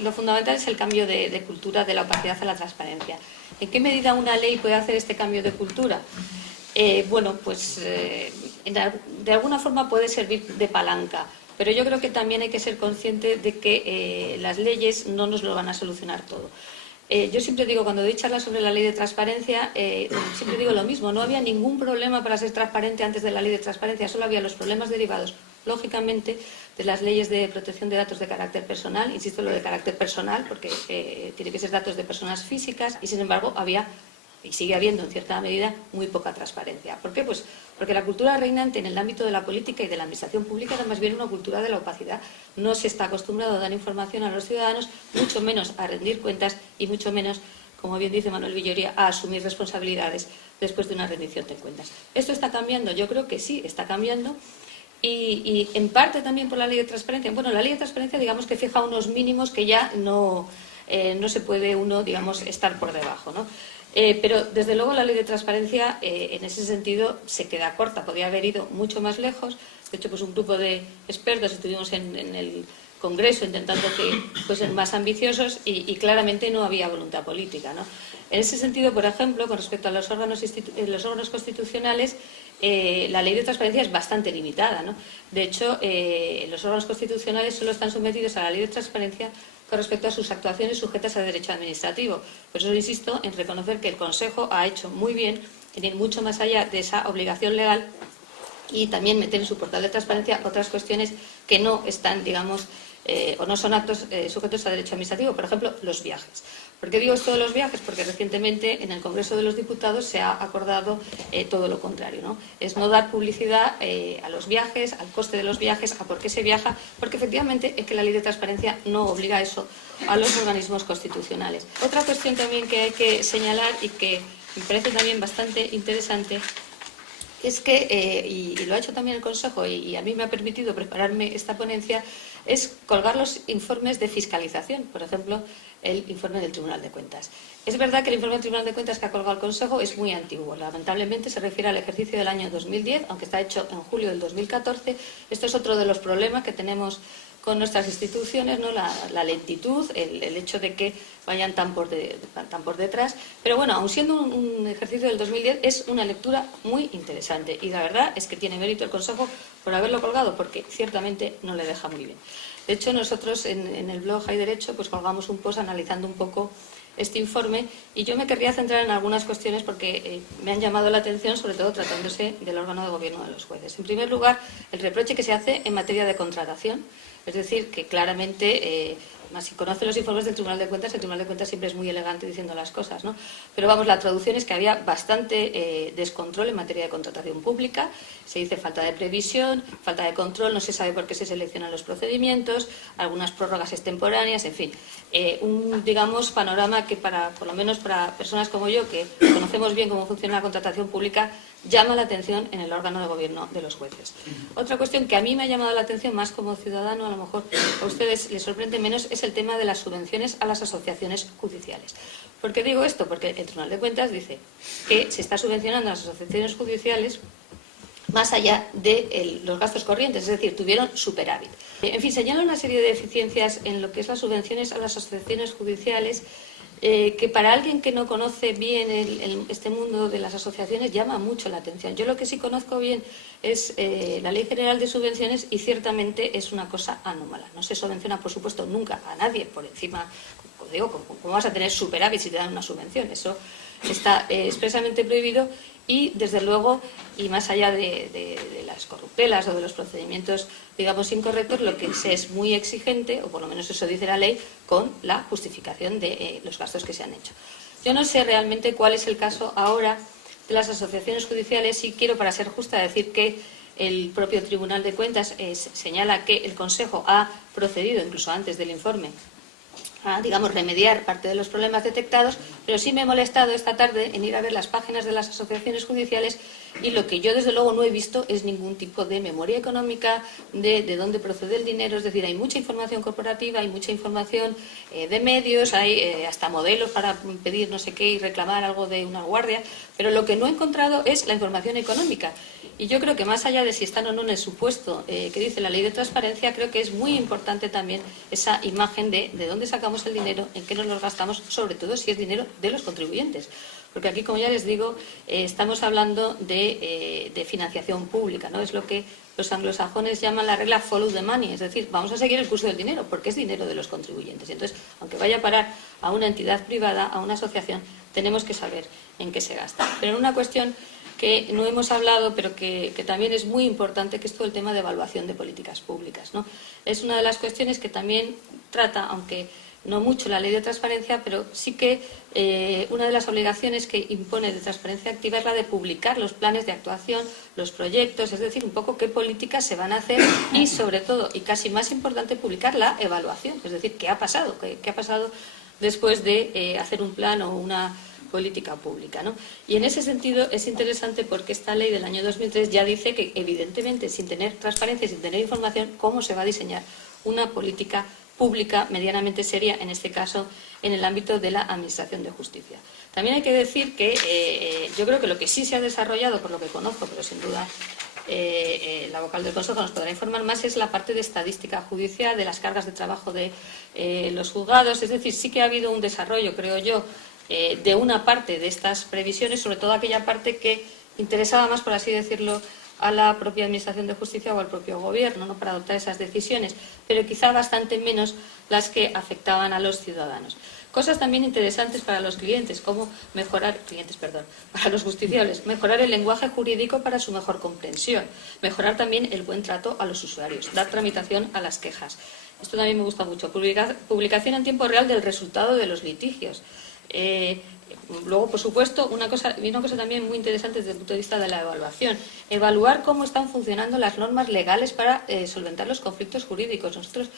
lo fundamental es el cambio de cultura de la opacidad a la transparencia. ¿En qué medida una ley puede hacer este cambio de cultura? Bueno, pues de alguna forma puede servir de palanca, pero yo creo que también hay que ser consciente de que las leyes no nos lo van a solucionar todo. Yo siempre digo, cuando doy charlas sobre la ley de transparencia, siempre digo lo mismo, no había ningún problema para ser transparente antes de la ley de transparencia, solo había los problemas derivados, lógicamente, de las leyes de protección de datos de carácter personal, insisto en lo de carácter personal, porque tiene que ser datos de personas físicas, y sin embargo había, y sigue habiendo en cierta medida, muy poca transparencia. ¿Por qué? Pues porque la cultura reinante en el ámbito de la política y de la administración pública era más bien una cultura de la opacidad. No se está acostumbrado a dar información a los ciudadanos, mucho menos a rendir cuentas y mucho menos, como bien dice Manuel Villoria, a asumir responsabilidades después de una rendición de cuentas. ¿Esto está cambiando? Yo creo que sí, está cambiando. Y en parte también por la ley de transparencia. Bueno, la ley de transparencia, digamos que fija unos mínimos que ya no se puede uno, digamos, estar por debajo, ¿no? Pero desde luego la ley de transparencia en ese sentido se queda corta, podría haber ido mucho más lejos. De hecho, pues un grupo de expertos estuvimos en el Congreso intentando que fuesen más ambiciosos y claramente no había voluntad política, ¿no? En ese sentido, por ejemplo, con respecto a los órganos constitucionales, la ley de transparencia es bastante limitada, ¿no? De hecho, los órganos constitucionales solo están sometidos a la ley de transparencia con respecto a sus actuaciones sujetas a derecho administrativo. Por eso insisto en reconocer que el Consejo ha hecho muy bien en ir mucho más allá de esa obligación legal y también meter en su portal de transparencia otras cuestiones que no están, digamos, o no son actos sujetos a derecho administrativo, por ejemplo, los viajes. ¿Por qué digo esto de los viajes? Porque recientemente en el Congreso de los Diputados se ha acordado todo lo contrario, ¿no? Es no dar publicidad a los viajes, al coste de los viajes, a por qué se viaja, porque efectivamente es que la ley de transparencia no obliga a eso a los organismos constitucionales. Otra cuestión también que hay que señalar y que me parece también bastante interesante es que, y lo ha hecho también el Consejo y a mí me ha permitido prepararme esta ponencia, es colgar los informes de fiscalización, por ejemplo, el informe del Tribunal de Cuentas. Es verdad que el informe del Tribunal de Cuentas que ha colgado el Consejo es muy antiguo, lamentablemente se refiere al ejercicio del año 2010, aunque está hecho en julio del 2014. Esto es otro de los problemas que tenemos con nuestras instituciones, ¿no? La lentitud, el hecho de que vayan tan por detrás. Pero bueno, aun siendo un ejercicio del 2010, es una lectura muy interesante. Y la verdad es que tiene mérito el Consejo por haberlo colgado, porque ciertamente no le deja muy bien. De hecho, nosotros en el blog Hay Derecho pues colgamos un post analizando un poco este informe y yo me querría centrar en algunas cuestiones porque me han llamado la atención, sobre todo tratándose del órgano de gobierno de los jueces. En primer lugar, el reproche que se hace en materia de contratación. Es decir, que claramente, más si conoce los informes del Tribunal de Cuentas, el Tribunal de Cuentas siempre es muy elegante diciendo las cosas, ¿no? Pero vamos, la traducción es que había bastante descontrol en materia de contratación pública. Se dice falta de previsión, falta de control, no se sabe por qué se seleccionan los procedimientos, algunas prórrogas extemporáneas, en fin. Un, digamos, panorama que por lo menos para personas como yo, que conocemos bien cómo funciona la contratación pública, llama la atención en el órgano de gobierno de los jueces. Otra cuestión que a mí me ha llamado la atención más como ciudadano, a lo mejor a ustedes les sorprende menos, es el tema de las subvenciones a las asociaciones judiciales. ¿Por qué digo esto? Porque el Tribunal de Cuentas dice que se está subvencionando a las asociaciones judiciales más allá de los gastos corrientes, es decir, tuvieron superávit. En fin, señala una serie de deficiencias en lo que es las subvenciones a las asociaciones judiciales que para alguien que no conoce bien este mundo de las asociaciones llama mucho la atención. Yo lo que sí conozco bien es la Ley General de Subvenciones y ciertamente es una cosa anómala. No se subvenciona, por supuesto, nunca a nadie por encima. Como digo, ¿cómo vas a tener superávit si te dan una subvención? Eso está expresamente prohibido y, desde luego, y más allá de las corruptelas o de los procedimientos, digamos, incorrectos, lo que se es muy exigente, o por lo menos eso dice la ley, con la justificación de los gastos que se han hecho. Yo no sé realmente cuál es el caso ahora de las asociaciones judiciales y quiero, para ser justa, decir que el propio Tribunal de Cuentas señala que el Consejo ha procedido, incluso antes del informe, a, digamos, remediar parte de los problemas detectados, pero sí me he molestado esta tarde en ir a ver las páginas de las asociaciones judiciales y lo que yo desde luego no he visto es ningún tipo de memoria económica de dónde procede el dinero. Es decir, hay mucha información corporativa, hay mucha información de medios, hay hasta modelos para pedir no sé qué y reclamar algo de una guardia, pero lo que no he encontrado es la información económica. Y yo creo que más allá de si están o no en el supuesto que dice la ley de transparencia, creo que es muy importante también esa imagen de dónde sacamos el dinero, en qué nos lo gastamos, sobre todo si es dinero de los contribuyentes. Porque aquí, como ya les digo, estamos hablando de financiación pública, ¿no? Es lo que los anglosajones llaman la regla follow the money, es decir, vamos a seguir el curso del dinero porque es dinero de los contribuyentes. Y entonces, aunque vaya a parar a una entidad privada, a una asociación, tenemos que saber en qué se gasta. Pero en una cuestión que no hemos hablado, pero que también es muy importante, que es todo el tema de evaluación de políticas públicas, ¿no? Es una de las cuestiones que también trata, aunque no mucho la ley de transparencia, pero sí que una de las obligaciones que impone de transparencia activa es la de publicar los planes de actuación, los proyectos, es decir, un poco qué políticas se van a hacer y, sobre todo, y casi más importante, publicar la evaluación, es decir, qué ha pasado después de hacer un plan o una política pública, ¿no? Y en ese sentido es interesante porque esta ley del año 2003 ya dice que, evidentemente, sin tener transparencia, sin tener información, cómo se va a diseñar una política pública medianamente seria, en este caso en el ámbito de la Administración de Justicia. También hay que decir que yo creo que lo que sí se ha desarrollado, por lo que conozco, pero sin duda la vocal del Consejo nos podrá informar más, es la parte de estadística judicial, de las cargas de trabajo de los juzgados. Es decir, sí que ha habido un desarrollo, creo yo, de una parte de estas previsiones, sobre todo aquella parte que interesaba más, por así decirlo, a la propia Administración de Justicia o al propio Gobierno, ¿no?, para adoptar esas decisiones, pero quizá bastante menos las que afectaban a los ciudadanos. Cosas también interesantes para los clientes, como para los justiciables, mejorar el lenguaje jurídico para su mejor comprensión, mejorar también el buen trato a los usuarios, dar tramitación a las quejas. Esto también me gusta mucho. Publicación en tiempo real del resultado de los litigios. Luego, por supuesto, una cosa también muy interesante desde el punto de vista de la evaluación. Evaluar cómo están funcionando las normas legales para solventar los conflictos jurídicos. Nosotros,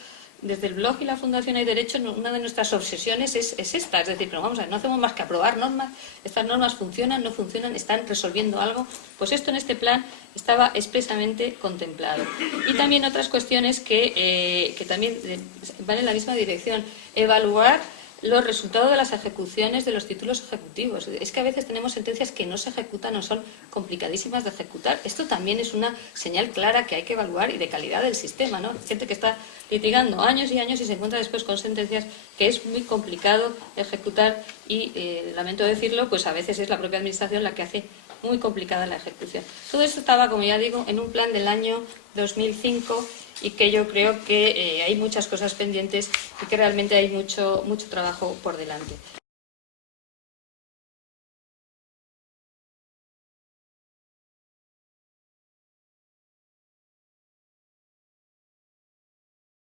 desde el blog y la Fundación Hay Derecho, una de nuestras obsesiones es esta. Es decir, pero vamos a ver, no hacemos más que aprobar normas. Estas normas funcionan, no funcionan, están resolviendo algo. Pues esto en este plan estaba expresamente contemplado. Y también otras cuestiones que también van en la misma dirección. Evaluar los resultados de las ejecuciones de los títulos ejecutivos. Es que a veces tenemos sentencias que no se ejecutan o son complicadísimas de ejecutar. Esto también es una señal clara que hay que evaluar y de calidad del sistema, ¿no? Gente que está litigando años y años y se encuentra después con sentencias que es muy complicado ejecutar y, lamento decirlo, pues a veces es la propia Administración la que hace muy complicada la ejecución. Todo esto estaba, como ya digo, en un plan del año 2005 y que yo creo que hay muchas cosas pendientes y que realmente hay mucho trabajo por delante.